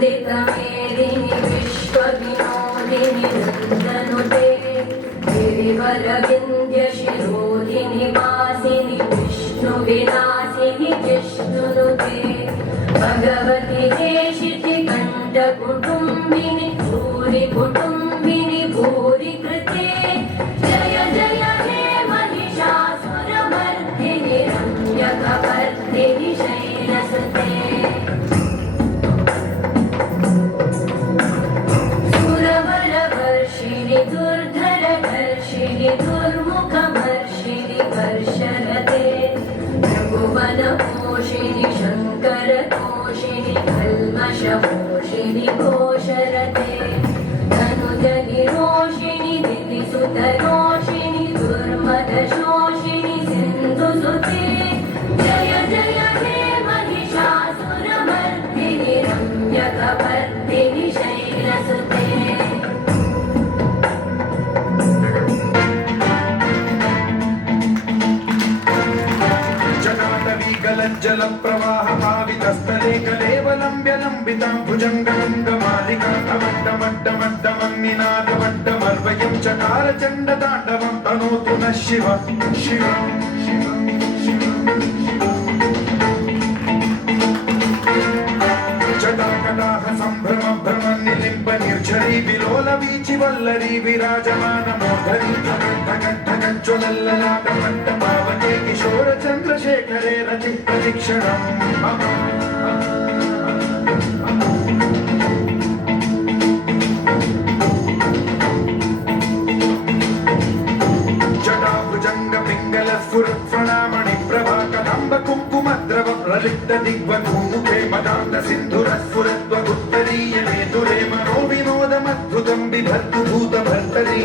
वन्दितमेदिनि विश्वविनोदिनि नन्दनुते गिरिवरविन्द्यशिरोधिनि वासिनि विष्णुविलासिनि जिष्णुनुते भगवति देशिति कण्ठकुटुम्बिनि भूरि कुटुम्बिनि भूरि कृते जय जय हे महिषासुरमर्दिनि रम्यकपर्दिनि शैलसुते सुरवरवर्षिणि दुर्धरधर्षिणि दुर्मुखमर्षिणि वर्षरते भुवनपोषिणि शङ्करतोषिणि कल्मषपोषिणि घोषरते धनुजनिरोषिणि दितिसुतरोषिणि दुर्मदशोषिणि सिन्धुसुते जय जय हे महिषासुरमर्दिनि रम्यकपर्दिनि शैलसुते जलं प्रवाहभावितस्थले कलेवलम्ब्य लम्बितां भुजङ्गमङ्गमालिकामड्डमड्डमन्निनादमड्डमर्वयं चकारचण्डताण्डवं तनोतु नः शिव शिव जटाकटाह सम्भ्रम भ्रमन्निलिम्ब निर्झरी विलोलवीचि वल्लरी विराजमानमोधरी ठगज्ज्वलल्ललाटमट्टपावके किशोर चन्द्रशेखरे रचित प्रशिक्षणम् जटाभुजङ्ग पिङ्गल स्फुरत्फणामणि प्रभा कदम्ब कुङ्कुमद्रव प्रलिप्त दिग्वधूमुखे मदान्त सिन्धुरस्फुरत्वगुत्तरीयने दुरे मनोविनोदमद्भुतं बिभर्तु भूतभर्तरी